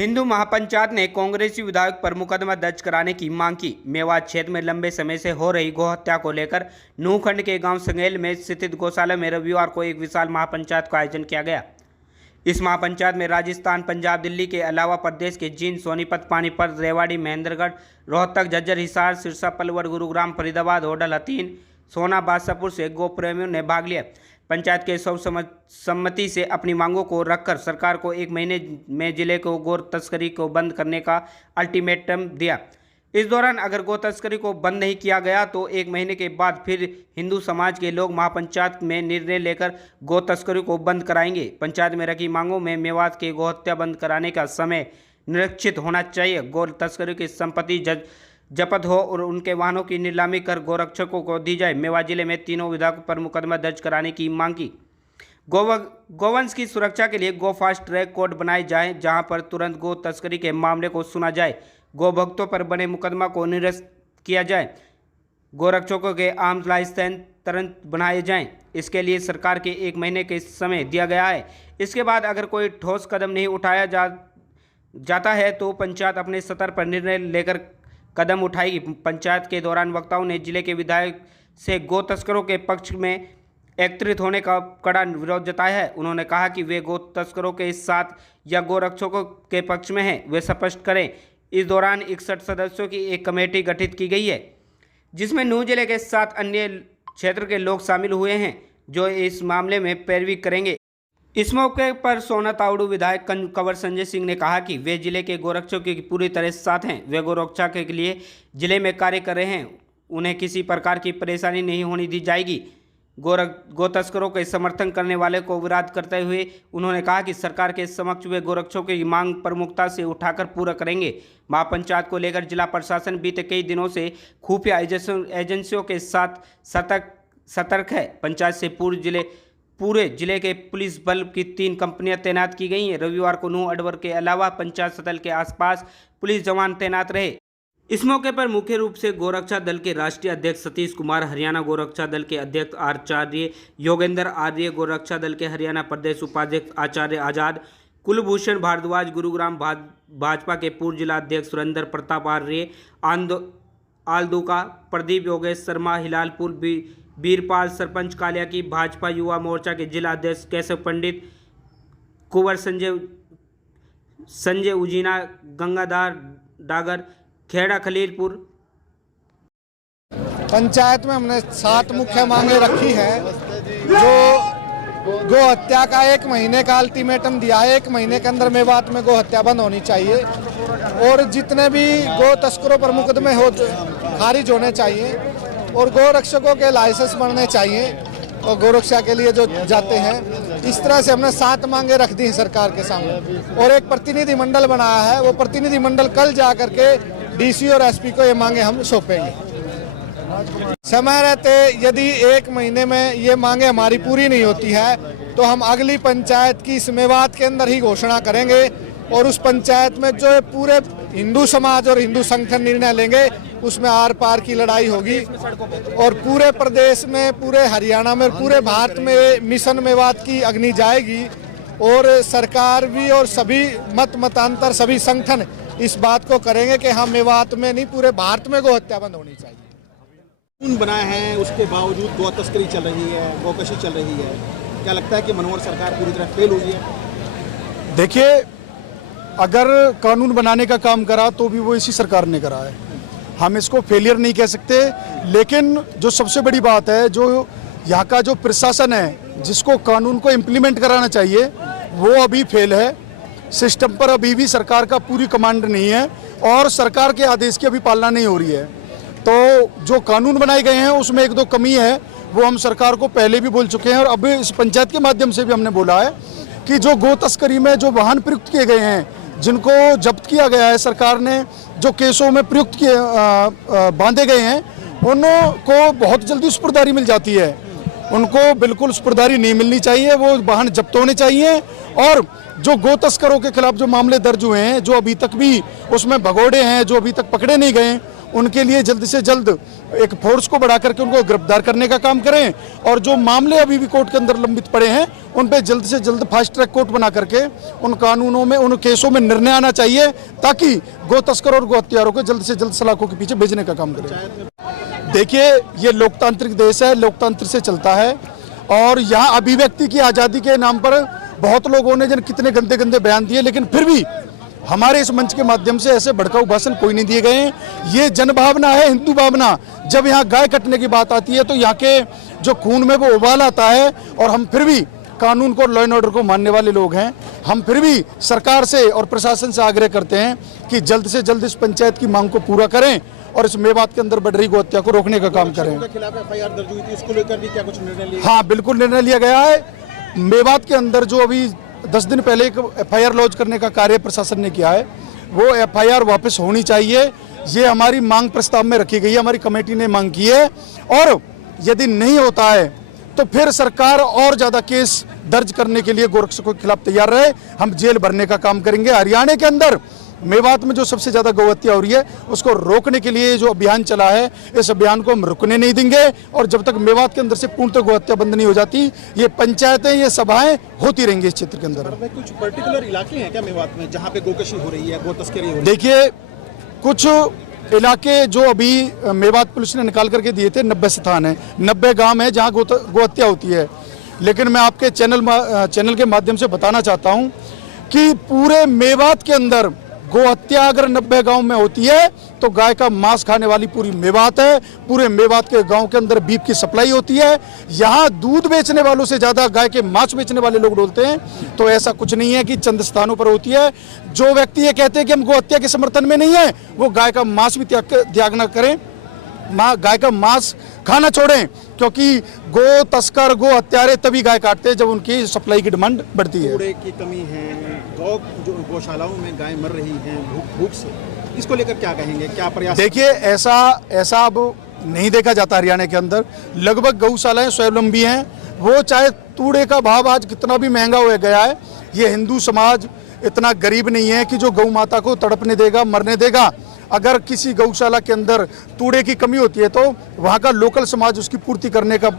हिंदू महापंचायत ने कांग्रेसी विधायक पर मुकदमा दर्ज कराने की मांग की। मेवात क्षेत्र में लंबे समय से हो रही गौहत्या को लेकर नूखंड के गांव संगेल में स्थित गौशाला में रविवार को एक विशाल महापंचायत का आयोजन किया गया। इस महापंचायत में राजस्थान, पंजाब, दिल्ली के अलावा प्रदेश के जींद, सोनीपत, पानीपत, रेवाड़ी, महेंद्रगढ़, रोहतक, झज्जर, हिसार, सिरसा, पलवल, गुरुग्राम, फरीदाबाद, होडल, हथीन, सोना, बादशाहपुर से गो प्रेमियों ने भाग लिया। पंचायत के सर्वसम्मति से अपनी मांगों को रखकर सरकार को 1 महीने में जिले को गौ तस्करी को बंद करने का अल्टीमेटम दिया। इस दौरान अगर गौ तस्करी को बंद नहीं किया गया तो 1 महीने के बाद फिर हिंदू समाज के लोग महापंचायत में निर्णय लेकर गौ तस्करी को बंद कराएंगे। पंचायत में रखी मांगों में मेवात के गौहत्या बंद कराने का समय निरीक्षित होना चाहिए, गौ तस्करी की संपत्ति जब्त हो और उनके वाहनों की नीलामी कर गौरक्षकों को दी जाए। मेवात जिले में तीनों विधायकों पर मुकदमा दर्ज कराने की मांग की। गौवंश की सुरक्षा के लिए गो फास्ट ट्रैक कोर्ट बनाए जाए, जहां पर तुरंत गौ तस्करी के मामले को सुना जाए। गौ भक्तों पर बने मुकदमा को निरस्त किया जाए। गौरक्षकों के आर्म्स लाइसेंस तुरंत बनाए जाएं। इसके लिए सरकार के 1 महीने के समय दिया गया है। इसके बाद अगर कोई ठोस कदम नहीं उठाया जाता है तो पंचायत अपने स्तर पर निर्णय लेकर कदम उठाएगी। पंचायत के दौरान वक्ताओं ने जिले के विधायक से गौ तस्करों के पक्ष में एकत्रित होने का कड़ा विरोध जताया है। उन्होंने कहा कि वे गौ तस्करों के साथ या गौरक्षकों के पक्ष में हैं, वे स्पष्ट करें। इस दौरान 61 सदस्यों की एक कमेटी गठित की गई है, जिसमें नूंह जिले के 7 अन्य क्षेत्र के लोग शामिल हुए हैं, जो इस मामले में पैरवी करेंगे। इस मौके पर सोना तावड़ू विधायक कंवर संजय सिंह ने कहा कि वे जिले के गौरक्षकों की पूरी तरह साथ हैं। वे गौरक्षा के लिए जिले में कार्य कर रहे हैं, उन्हें किसी प्रकार की परेशानी नहीं होने दी जाएगी। गौ तस्करों के समर्थन करने वाले को विरोध करते हुए उन्होंने कहा कि सरकार के समक्ष वे गौरक्षकों की मांग प्रमुखता से उठाकर पूरा करेंगे। महापंचायत को लेकर जिला प्रशासन बीते कई दिनों से खुफिया एजेंसियों के साथ सतर्क है। पंचायत से पूरे जिले के पुलिस बल की 3 कंपनियां तैनात की गई हैं। रविवार को नूंह अडवर के अलावा पंचायत स्थल के आसपास पुलिस जवान तैनात रहे। इस मौके पर मुख्य रूप से गोरक्षा दल के राष्ट्रीय अध्यक्ष सतीश कुमार, हरियाणा गोरक्षा दल के अध्यक्ष आचार्य योगेंद्र आर्य, गोरक्षा दल के हरियाणा प्रदेश उपाध्यक्ष आचार्य आजाद, कुलभूषण भारद्वाज, गुरुग्राम भाजपा के पूर्व जिला अध्यक्ष सुरेंद्र प्रताप आर्य, आलदूका प्रदीप, योगेश शर्मा, हिलालपुर बीरपाल, सरपंच कालिया की भाजपा युवा मोर्चा के जिला अध्यक्ष केशव पंडित, कुंवर संजय उजीना, गंगाधार डागर, खेड़ा खलीलपुर। पंचायत में हमने 7 मुख्य मांगे रखी हैं, जो गौ हत्या का 1 महीने का अल्टीमेटम दिया है। 1 महीने के अंदर मेवात में गौ हत्या बंद होनी चाहिए और जितने भी गौ तस्करों पर मुकदमे खारिज होने चाहिए और गौ रक्षकों के लाइसेंस बनने चाहिए और गौ रक्षा के लिए जो जाते हैं। इस तरह से हमने 7 मांगे रख दी हैं सरकार के सामने और एक प्रतिनिधि मंडल बनाया है। वो प्रतिनिधि मंडल कल जा करके डीसी और एसपी को ये मांगे हम सौंपेंगे। समय रहते यदि 1 महीने में ये मांगे हमारी पूरी नहीं होती है तो हम अगली पंचायत की इस मेवात के अंदर ही घोषणा करेंगे और उस पंचायत में जो पूरे हिंदू समाज और हिंदू संगठन निर्णय लेंगे उसमें आर पार की लड़ाई होगी और पूरे प्रदेश में, पूरे हरियाणा में, पूरे भारत में मिशन मेवात की अग्नि जाएगी और सरकार भी और सभी मतांतर सभी संगठन इस बात को करेंगे कि हम मेवात में नहीं पूरे भारत में गौ हत्या बंद होनी चाहिए। कानून बना है, उसके बावजूद गौ तस्करी चल रही है, गौकशी चल रही है। क्या लगता है कि मनोहर सरकार पूरी तरह फेल हुई है? देखिए, अगर कानून बनाने का काम करा तो भी वो इसी सरकार ने करा है, हम इसको फेलियर नहीं कह सकते। लेकिन जो सबसे बड़ी बात है, जो यहाँ का जो प्रशासन है जिसको कानून को इम्प्लीमेंट कराना चाहिए वो अभी फेल है। सिस्टम पर अभी भी सरकार का पूरी कमांड नहीं है और सरकार के आदेश की अभी पालना नहीं हो रही है। तो जो कानून बनाए गए हैं उसमें 1-2 कमी है, वो हम सरकार को पहले भी बोल चुके हैं और अब इस पंचायत के माध्यम से भी हमने बोला है कि जो गौ तस्करी में जो वाहन प्रयुक्त किए गए हैं, जिनको जब्त किया गया है, सरकार ने जो केसों में प्रयुक्त किए बांधे गए हैं, उनको बहुत जल्दी सुपुर्दारी मिल जाती है। उनको बिल्कुल सुपुर्दारी नहीं मिलनी चाहिए, वो वाहन जब्त होने चाहिए। और जो गौ तस्करों के खिलाफ जो मामले दर्ज हुए हैं, जो अभी तक भी उसमें भगोड़े हैं, जो अभी तक पकड़े नहीं गए, उनके लिए जल्द से जल्द एक फोर्स को बढ़ा करके उनको गिरफ्तार करने का काम करें, और जो मामले अभी भी कोर्ट के अंदर लंबित पड़े हैं उन पे जल्द से जल्द फास्ट ट्रैक कोर्ट बना करके उन कानूनों में, उन केसों में निर्णय आना चाहिए, ताकि गो तस्कर और गो हत्यारों को जल्द से जल्द सलाखों के पीछे भेजने का काम करें। देखिए, ये लोकतांत्रिक देश है, लोकतंत्र से चलता है, और यहाँ अभिव्यक्ति की आज़ादी के नाम पर बहुत लोगों ने जन कितने गंदे गंदे बयान दिए, लेकिन फिर भी हमारे इस मंच के माध्यम से ऐसे भड़काऊ भाषण कोई नहीं दिए गए हैं। ये जन भावना है, हिंदू भावना। जब यहाँ गाय कटने की बात आती है तो यहाँ के जो खून में वो उबाल आता है, और हम फिर भी कानून को, लॉ एंड ऑर्डर को मानने वाले लोग हैं। हम फिर भी सरकार से और प्रशासन से आग्रह करते हैं कि जल्द से जल्द इस पंचायत की मांग को पूरा करें और इस मेवात के अंदर बढ़ रही गोहत्या को रोकने का काम करें। खिलाफ एफआईआर दर्ज हुई थी, इसको लेकर भी क्या कुछ निर्णय लिया? हाँ, बिल्कुल निर्णय लिया गया है। मेवात के अंदर जो अभी 10 दिन पहले एक एफआईआर लॉन्च करने का कार्य प्रशासन ने किया है, वो एफआईआर वापस होनी चाहिए। ये हमारी मांग प्रस्ताव में रखी गई है, हमारी कमेटी ने मांग की है, और यदि नहीं होता है तो फिर सरकार और ज़्यादा केस दर्ज करने के लिए गोरक्षकों के खिलाफ तैयार रहे। हम जेल भरने का काम करेंगे। हरियाणा के अंदर मेवात में जो सबसे ज़्यादा गौहत्या हो रही है उसको रोकने के लिए जो अभियान चला है, इस अभियान को हम रुकने नहीं देंगे, और जब तक मेवात के अंदर से पूर्णतः गौहत्या बंद नहीं हो जाती, ये पंचायतें, ये सभाएं होती रहेंगी इस क्षेत्र के अंदर। कुछ पर्टिकुलर इलाके हैं क्या मेवात में जहाँ पे गोकशी हो रही है, गो तस्करी हो रही है? देखिए, कुछ इलाके जो अभी मेवात पुलिस ने निकाल करके दिए थे, 90 स्थान है, 90 गांव है जहां गोहत्या होती है। लेकिन मैं आपके चैनल के माध्यम से बताना चाहता हूं कि पूरे मेवात के अंदर गोहत्या अगर 90 गांव में होती है तो गाय का मांस खाने वाली पूरी मेवात है। पूरे मेवात के गांव के अंदर बीफ की सप्लाई होती है। यहाँ दूध बेचने वालों से ज़्यादा गाय के मांस बेचने वाले लोग डोलते हैं। तो ऐसा कुछ नहीं है कि चंद स्थानों पर होती है। जो व्यक्ति ये कहते हैं कि हम गोहत्या के समर्थन में नहीं है, वो गाय का मांस भी त्याग न करें, गाय का मांस खाना छोड़ें, क्योंकि गो तस्कर, गो हत्यारे तभी गाय काटते हैं जब उनकी सप्लाई की डिमांड बढ़ती है। कूड़े की कमी है, जो गौशालाओं में गाय मर रही हैं भूख से, इसको लेकर क्या कहेंगे, क्या प्रयास? देखिए, ऐसा अब नहीं देखा जाता हरियाणा के अंदर। लगभग गौशालाएं स्वावलंबी हैं। वो चाहे तूड़े का भाव आज कितना भी महंगा हो गया है, ये हिंदू समाज इतना गरीब नहीं है कि जो गौ माता को तड़पने देगा, मरने देगा। अगर किसी गौशाला के अंदर तूड़े की कमी होती है तो वहाँ का लोकल समाज उसकी पूर्ति करने का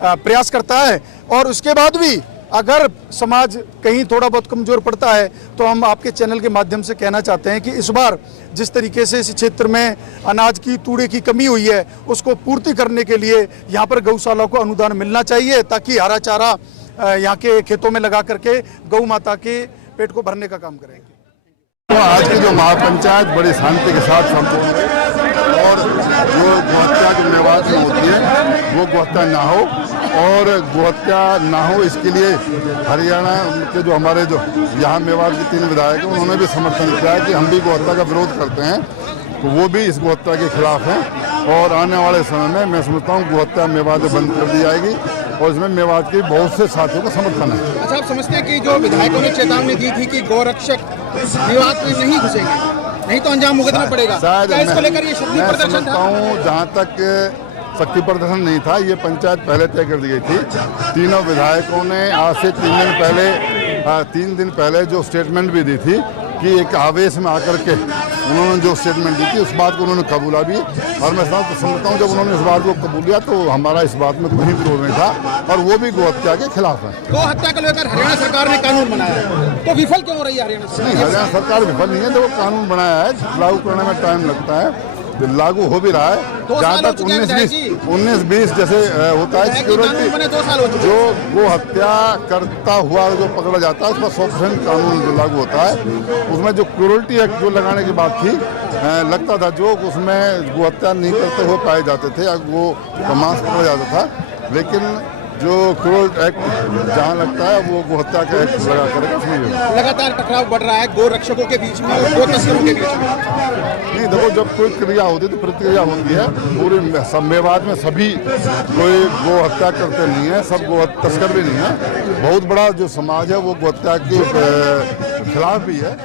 प्रयास करता है, और उसके बाद भी अगर समाज कहीं थोड़ा बहुत कमज़ोर पड़ता है तो हम आपके चैनल के माध्यम से कहना चाहते हैं कि इस बार जिस तरीके से इस क्षेत्र में अनाज की, तूड़े की कमी हुई है, उसको पूर्ति करने के लिए यहाँ पर गौशाला को अनुदान मिलना चाहिए, ताकि हरा चारा यहाँ के खेतों में लगा करके गौ माता के पेट को भरने का काम करेंगे। तो आज की जो महापंचायत बड़ी शांति के साथ संपन्न हुई, और जो गोहत्या की मेवात में होती है वो गोहत्या ना हो, और गोहत्या ना हो इसके लिए हरियाणा के जो हमारे जो यहाँ मेवात के 3 विधायक हैं उन्होंने भी समर्थन किया है कि हम भी गोहत्या का विरोध करते हैं, तो वो भी इस गोहत्या के खिलाफ हैं। और आने वाले समय में मैं समझता हूँ गोहत्या मेवात बंद कर दी जाएगी, और इसमें मेवात के बहुत से साथियों का समर्थन है। अच्छा, आप समझते हैं कि जो विधायकों ने चेतावनी दी थी कि गौरक्षक मेवात में नहीं घुसेंगे, नहीं तो अंजाम भुगतना पड़ेगा, शायद इसको लेकर ये शक्ति प्रदर्शन था? जहाँ तक शक्ति प्रदर्शन नहीं था, ये पंचायत पहले तय कर दी गई थी। तीनों विधायकों ने आज से 3 दिन पहले जो स्टेटमेंट भी दी थी कि एक आवेश में आकर के उन्होंने जो स्टेटमेंट दी थी उस बात को उन्होंने कबूला भी, और मैं समझता हूँ जब उन्होंने इस बात को कबूल किया तो हमारा इस बात में कोई विरोध नहीं था, और वो भी गो हत्या के खिलाफ है। गो हत्या को लेकर हरियाणा सरकार ने कानून बनाया है, तो विफल क्यों हो रही है हरियाणा सरकार? नहीं, हरियाणा सरकार विफल नहीं है। जो कानून बनाया है लागू करने में टाइम लगता है, लागू हो भी रहा है। जहाँ तक 19-20 जैसे होता है सिक्योरिटी, जो गो हत्या करता हुआ जो पकड़ा जाता है उसका 100% कानून जो लागू होता है। उसमें जो क्रूरल्टी एक्ट जो लगाने की बात थी, लगता था जो उसमें गो हत्या नहीं करते हुए पाए जाते थे या वो मांस पकड़ा जाता था, लेकिन जो क्रूरल एक्ट जहाँ लगता है वो गो हत्या का एक्ट लगा करेगा उसमें। लगातार टकराव बढ़ रहा है गो रक्षकों के बीच में और गो तस्करों के बीच में। नहीं, देखो, जब कोई क्रिया होती है तो प्रतिक्रिया होती है। पूरे मेवात में सभी कोई गो हत्या करते नहीं है, सब गो तस्कर भी नहीं है। बहुत बड़ा जो समाज है वो गो हत्या के खिलाफ भी है।